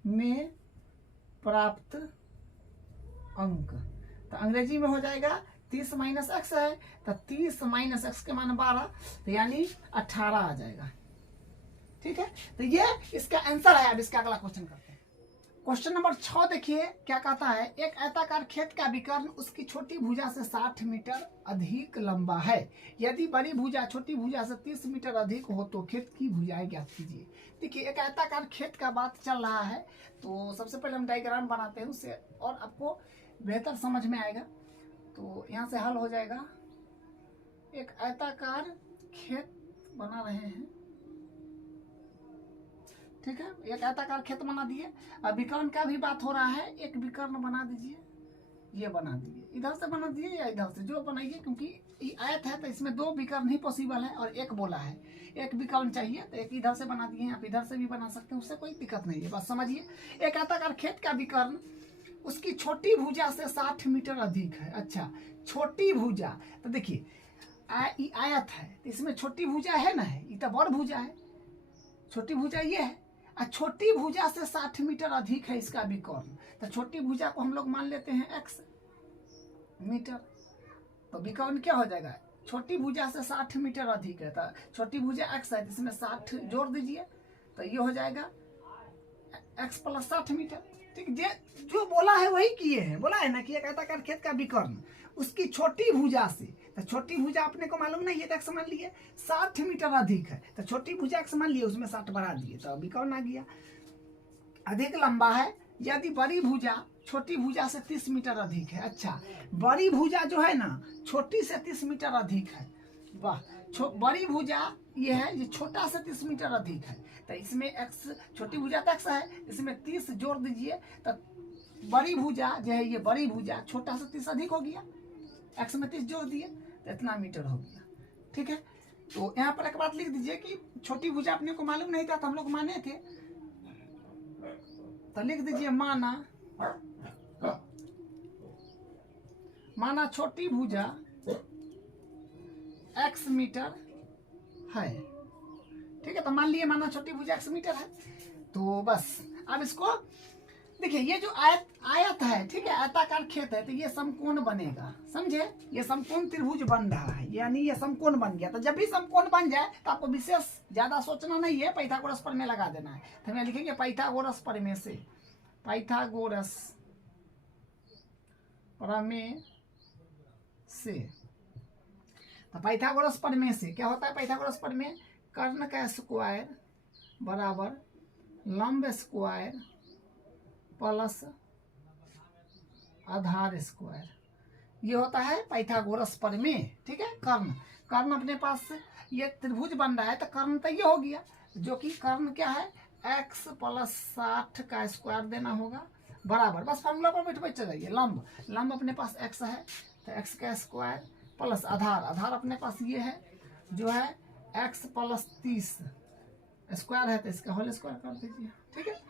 में प्राप्त अंक, तो अंग्रेजी में हो जाएगा 30 माइनस एक्स है, तो 30 माइनस एक्स के मान 12, तो यानी 18 आ जाएगा, ठीक है। तो ये इसका आंसर है। अब इसका अगला क्वेश्चन करते हैं। क्वेश्चन नंबर 6 देखिए क्या कहता है, एक आयताकार खेत का विकर्ण उसकी छोटी भुजा से 60 मीटर अधिक लंबा है, यदि बड़ी भुजा छोटी भुजा से 30 मीटर अधिक हो तो खेत की भुजाएं ज्ञात कीजिए। देखिए एक आयताकार खेत का बात चल रहा है, तो सबसे पहले हम डायग्राम बनाते हैं, उससे और आपको बेहतर समझ में आएगा। तो यहाँ से हल हो जाएगा, एक आयताकार खेत बना रहे हैं, ठीक है, एक आयताकार खेत बना दिए। अब विकर्ण का भी बात हो रहा है, एक विकर्ण बना दीजिए, ये बना दिए, इधर से बना दिए या इधर से जो बनाइए, क्योंकि ये आयत है तो इसमें 2 विकर्ण ही पॉसिबल है और एक बोला है, एक विकर्ण चाहिए तो एक इधर से बना दिए, आप इधर से भी बना सकते हैं, उससे कोई दिक्कत नहीं है। बस समझिए, एक आयताकार खेत का विकर्ण उसकी छोटी भुजा से 60 मीटर अधिक है। अच्छा, छोटी भुजा, तो देखिए आयत है, इसमें छोटी भुजा है ना, है ये तो बड़ भुजा है, छोटी भुजा ये है, और छोटी भुजा से 60 मीटर अधिक है इसका विकर्ण, तो छोटी भुजा को हम लोग मान लेते हैं x मीटर, तो विकर्ण क्या हो जाएगा, छोटी भुजा से 60 मीटर अधिक है, तो छोटी भुजा x है, इसमें 60 जोड़ दीजिए, तो ये हो जाएगा x प्लस 60 मीटर, ठीक। जो बोला है वही किए हैं, बोला है ना कि एक आयताकार खेत का विकर्ण उसकी छोटी भुजा से, तो छोटी भुजा अपने को मालूम नहीं है, तो x मान लिए 60 मीटर अधिक है, तो छोटी भुजा x मान लिए, उसमें 60 बढ़ा दिए, तो विकर्ण आ गया। अधिक लंबा है, यदि बड़ी भुजा छोटी भुजा से 30 मीटर अधिक है। अच्छा, बड़ी भुजा जो है ना छोटी से 30 मीटर अधिक है, वाह, बड़ी भुजा ये है, ये छोटा से 30 मीटर अधिक है, तो इसमें x, छोटी भुजा तो x है, इसमें 30 जोड़ दीजिए, तो बड़ी भुजा जो है, ये बड़ी भुजा छोटा से 30 अधिक हो गया, x में 30 जोड़ दिए तो इतना मीटर हो गया, ठीक है। तो यहाँ पर एक बात लिख दीजिए कि छोटी भुजा अपने को मालूम नहीं था तो हम लोग माने थे, तो लिख दीजिए माना छोटी भुजा x मीटर है, ठीक है, तो मान लिए माना छोटी भुजा x मीटर है, तो बस अब इसको देखिए, ये जो आयत है, ठीक है, आयताकार खेत है, तो ये समकोण बनेगा, समझे, ये समकोण त्रिभुज बन रहा है, यानी ये समकोण बन गया। तो जब भी समकोण बन जाए तो आपको विशेष ज्यादा सोचना नहीं है, पाइथागोरस प्रमेय लगा देना है, तो हमें लिखेंगे पाइथागोरस प्रमेय से, पाइथागोरस प्रमेय से, तो पाइथागोरस प्रमेय से क्या होता है, पाइथागोरस प्रमेय, कर्ण का स्क्वायर बराबर लंब स्क्वायर प्लस आधार स्क्वायर, ये होता है पाइथागोरस प्रमेय, ठीक है। कर्ण अपने पास ये त्रिभुज बन रहा है, तो कर्ण तो ये हो गया, जो कि कर्ण क्या है, x प्लस 60 का स्क्वायर देना होगा बराबर, बस फॉर्मूला पर बैठ जाइए, लंब अपने पास x है, तो x का स्क्वायर प्लस आधार अपने पास ये है जो है x प्लस 30 स्क्वायर है, तो इसका होल स्क्वायर कर दीजिए, ठीक है।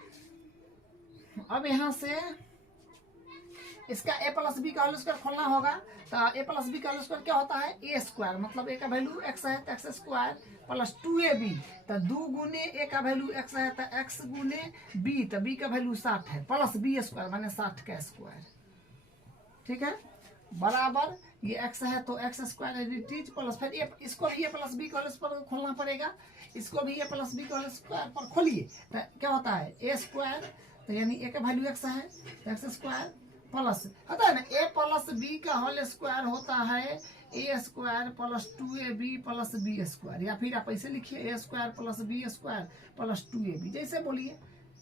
अब यहाँ से इसका a प्लस बी का होल स्क्वायर खोलना होगा, तो a प्लस बी का होल स्क्वायर क्या होता है, a स्क्वायर, मतलब a का वैल्यू x है तो x स्क्वायर प्लस 2ab, तो 2 गुने a का वैल्यू x है तो x गुने b, तो b का वैल्यू 60 है, प्लस b स्क्वायर माने 60 का स्क्वायर, ठीक है, बराबर ये x है तो x स्क्वायर एडिटीज प्लस, फिर इसको भी a प्लस बी का होल स्क्वायर खोलना पड़ेगा, इसको भी a प्लस बी का होल स्क्वायर पर खोलिए, तो क्या होता है a स्क्वायर, तो यानी a का वैल्यू x है तो x स्क्वायर प्लस होता है ना, a प्लस b का होल स्क्वायर होता है a square plus 2ab plus b square, या फिर आप ऐसे लिखिए a square plus b square plus 2ab, जैसे बोलिए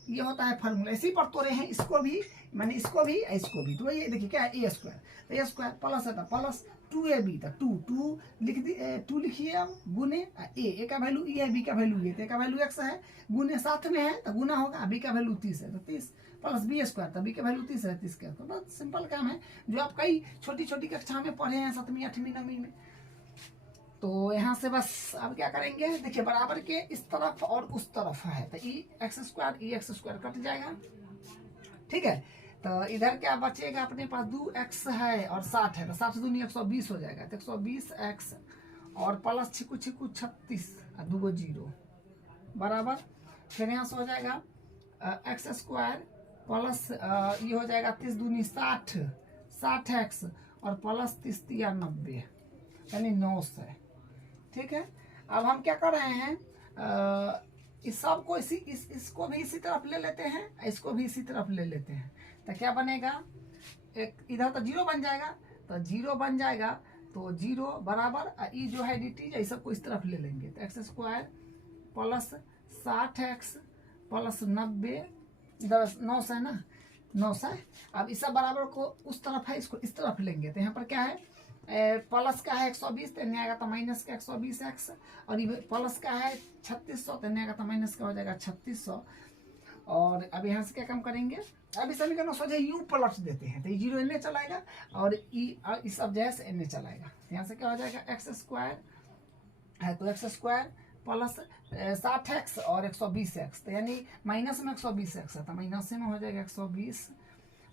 ये होता है फार्मूला। इसी पर तोड़े हैं इसको भी, मैंने इसको भी तो ये देखिए क्या है, ए स्क्वायर, तो ए स्क्वायर प्लस है तो प्लस 2ab, तो 2 लिख दी, 2 लिखिए अब गुने ए का वैल्यू ए है, बी का वैल्यू ए, तो ए का वैल्यू x है, गुने साथ में है तो गुना होगा, बी का वैल्यू 30 है तो 30 प्लस बी स्क्वायर, तो बी का वैल्यू 30 है, 30 का। तो बहुत सिंपल काम है जो आप कई छोटी छोटी कक्षा में पढ़े हैं 7वीं 8वीं 9वीं में। तो यहाँ से बस अब क्या करेंगे, देखिए बराबर के इस तरफ और उस तरफ है तो ई एक्स स्क्वायर कट जाएगा, ठीक है। तो इधर क्या बचेगा अपने पास, 2x है और 60 है, तो 60 दूनी 120 हो जाएगा, तो 120x और प्लस छिकू 36 और 2 0 बराबर। फिर यहाँ से हो जाएगा एक्स स्क्वायर प्लस ये हो जाएगा 30 दूनी 60x और प्लस 30 या 90 यानी 900, ठीक है। अब हम क्या कर रहे हैं, इस सब को इसको भी इसी तरफ ले लेते हैं, इसको भी इसी तरफ ले लेते हैं, तो क्या बनेगा, एक इधर तो 0 बन जाएगा, तो 0 बन जाएगा तो 0 बराबर ई जो है dt ये सबको इस तरफ ले लेंगे, तो x square plus 60x plus 90 900 है ना, 900। अब इस सब बराबर को उस तरफ है, इसको इस तरफ लेंगे, तो यहाँ पर क्या है, प्लस का है 120 तो आएगा तो माइनस का 120x, और ये प्लस का है 3600 तो आएगा तो माइनस का हो जाएगा 3600। और अब यहाँ से क्या काम करेंगे, अभी समीकरण सोचे यू पलट देते हैं, तो ये 0 इन्हें चलाएगा और इस सब जैसे इन्हें चलाएगा, यहाँ से क्या हो जाएगा, एक्स स्क्वायर है तो एक्स स्क्वायर प्लस 60x और 120x, तो यानी माइनस में 120x है तो माइनस में हो जाएगा 120,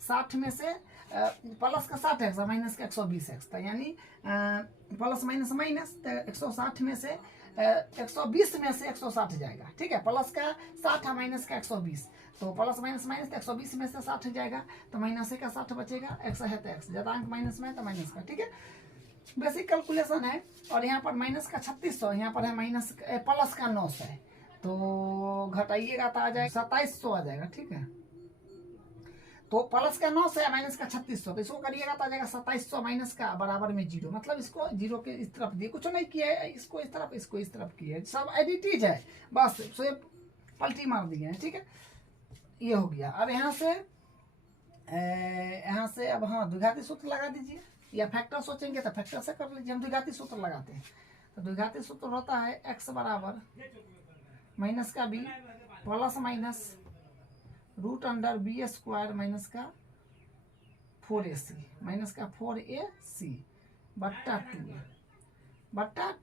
60 में से प्लस का 60x माइनस का 120x, तो यानी प्लस माइनस माइनस, तो 160 में से 120 में से 160 जाएगा, ठीक है। प्लस का 60 माइनस का 120, तो प्लस माइनस माइनस, तो 120 में से 60 जाएगा तो माइनस का 60 बचेगा, x है तो x ज्यादा अंक माइनस में है तो माइनस का, ठीक है। बेसिक कैलकुलेशन है। और यहाँ पर माइनस का 3600, यहाँ पर है माइनस प्लस का 900 है, तो घटाइएगा तो आ जाएगा 2700 आ जाएगा, ठीक है। तो प्लस का 900 है माइनस का 3600, तो इसको करिएगा तो आ जाएगा 2700 माइनस का बराबर में 0, मतलब इसको 0 के इस तरफ दिए, कुछ नहीं किया है, इसको इस तरफ इसको इस तरफ किया है, सब एडिटिज है, बस सिर्फ पलटी मार दिए हैं, ठीक है। ये हो गया। अब यहाँ से अब हाँ द्विघाती सूत्र लगा दीजिए, या फैक्टर सोचेंगे तो फैक्टर से कर लीजिए, हम द्विघाती सूत्र लगाते हैं। तो द्विघाती सूत्र होता है x बराबर माइनस का b plus minus root under B square minus का 4ac माइनस का 4ac बट्टा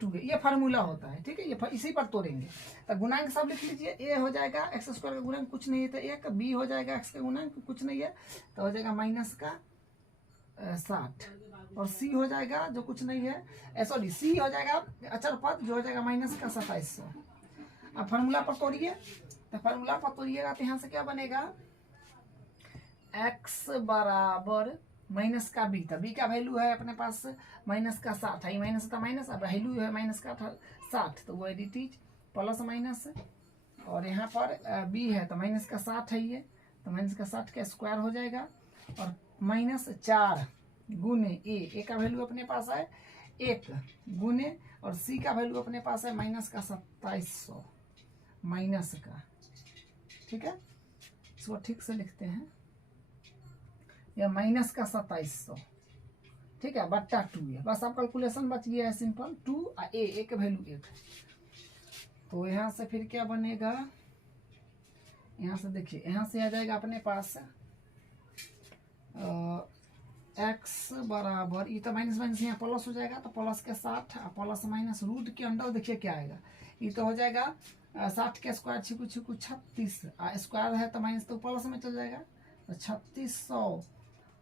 2a, ये फार्मूला होता है, ठीक है। ये इसी पर तोड़ेंगे, तो गुणांक सब लिख लीजिए, a हो जाएगा एक्स स्क्वायर का गुणांक कुछ नहीं है तो 1, b हो जाएगा x का गुणांक कुछ नहीं है तो हो जाएगा माइनस का 60, और c हो जाएगा जो कुछ नहीं है, सॉरी c हो जाएगा अचर पद जो हो जाएगा माइनस का 2700। अब फार्मूला पर तोड़िए, तो फार्मूला पर तोड़िएगा तो यहाँ से क्या बनेगा, x बराबर माइनस का b, तो b का वैल्यू है अपने पास माइनस का 60 है, माइनस का माइनस, अब वैल्यू है माइनस का 60, तो वो एडिटिज प्लस माइनस, और यहाँ पर b है तो माइनस का 60 है ये, तो माइनस का 60 का स्क्वायर हो जाएगा, और माइनस 4 गुने ए का वैल्यू अपने पास है 1 गुने, और c का वैल्यू अपने पास है माइनस का 2700 माइनस का, ठीक है। इसको ठीक से लिखते हैं, या माइनस का 2700, ठीक है, बट्टा 2a, बस अब कैलकुलेशन बच गया है सिंपल, 2 a का वैल्यू 1। तो यहाँ से फिर क्या बनेगा, यहाँ से देखिए, यहाँ से आ जाएगा अपने पास x बराबर, ये तो माइनस माइनस यहाँ प्लस हो जाएगा, तो प्लस के 60 प्लस माइनस रूट के अंडर देखिए क्या आएगा, ये तो हो जाएगा 60 के स्क्वायर छिकू 36, स्क्वायर है तो माइनस तो प्लस में चल जाएगा, तो 3600,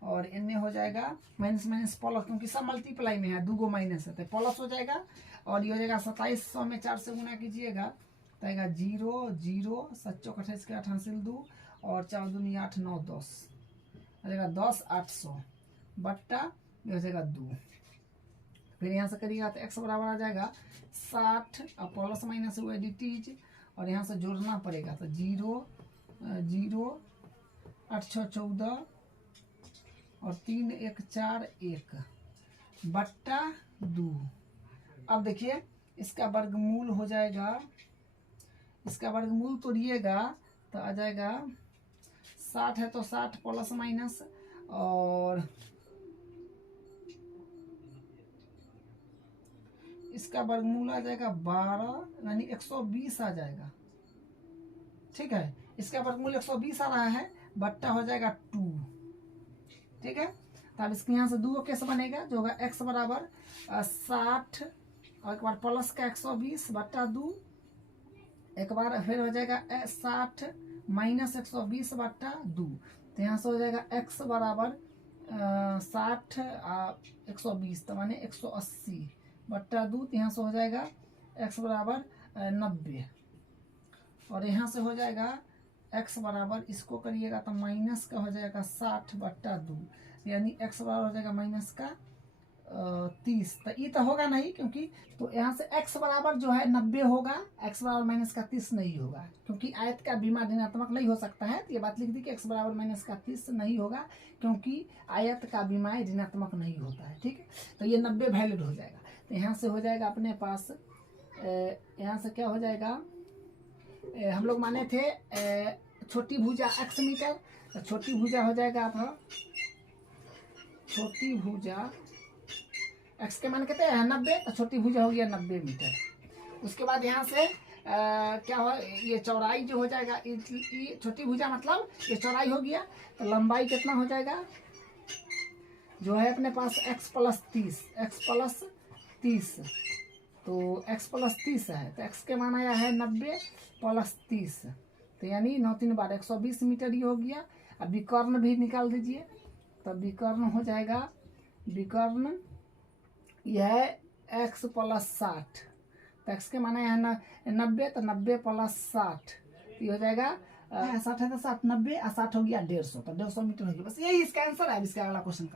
और इनमें हो जाएगा माइनस माइनस प्लस, क्योंकि सब मल्टीप्लाई में है, 2 गो माइनस है तो प्लस हो जाएगा, और ये हो जाएगा 2700 में 4 से गुना कीजिएगा तो आएगा 0 0 7 चौक 28 के 8 हासिल 2, और 4 दूनी 8 9 10 हो जाएगा 10 800 बट्टा ये हो जाएगा 2। फिर यहाँ से करिएगा तो x बराबर आ जाएगा 60 और प्लस माइनस हुआ एडिटीज, और यहाँ से जोड़ना पड़ेगा तो 0 0 8 6 14 और 3 1 4 1 बट्टा 2। अब देखिए इसका वर्गमूल हो जाएगा, इसका वर्गमूल तोड़िएगा तो आ जाएगा 60 है तो 60 प्लस माइनस, और इसका वर्गमूल आ जाएगा 12 यानी 120 आ जाएगा। ठीक है, इसका वर्गमूल 120 आ रहा है, बट्टा हो जाएगा 2। ठीक है, तो अब इसके यहाँ से 2 कैसे बनेगा, जो होगा x बराबर 60 और एक बार प्लस का 120 बट्टा 2, एक बार फिर हो जाएगा 60 माइनस 120 बट्टा 2। तो यहाँ से हो जाएगा x बराबर 60 120 तो माने 180 बट्टा 2। तो यहाँ से हो जाएगा x बराबर 90, और यहाँ से हो जाएगा x बराबर, इसको करिएगा तो माइनस का हो जाएगा 60 बट्टा 2, यानी x बराबर हो जाएगा माइनस का 30। तो ये तो होगा नहीं, क्योंकि तो यहाँ से x बराबर जो है 90 होगा, x बराबर माइनस का 30 नहीं होगा, क्योंकि आयत का विमा ऋणात्मक नहीं हो सकता है। तो ये बात लिख दी कि x बराबर माइनस का 30 नहीं होगा, क्योंकि आयत का विमा ऋणात्मक नहीं होता है। ठीक है, तो ये 90 वैलिड हो जाएगा। तो यहाँ से हो जाएगा अपने पास, यहाँ से क्या हो जाएगा, हम लोग माने थे छोटी भुजा x मीटर, तो छोटी भुजा हो जाएगा आपका, छोटी भुजा x के मान कहते हैं 90, तो छोटी भुजा हो गया 90 मीटर। उसके बाद यहाँ से क्या हो, ये चौड़ाई जो हो जाएगा, ये छोटी भुजा मतलब ये चौड़ाई हो गया, तो लंबाई कितना हो जाएगा, जो है अपने पास x प्लस 30, तो x प्लस 30 है, तो x के मान आया है 90 प्लस 30, तो यानी 9 3 बार 120 मीटर ये हो गया। अब विकर्ण भी निकाल दीजिए, तो विकर्ण हो जाएगा, विकर्ण यह है x प्लस 60, तो x के माना है 90, तो 90 प्लस 60 ये हो जाएगा 60 है तो 60 90 और 60 हो गया 150, तो 150 मीटर हो गया। बस यही इसका आंसर है। अब इसका अगला क्वेश्चन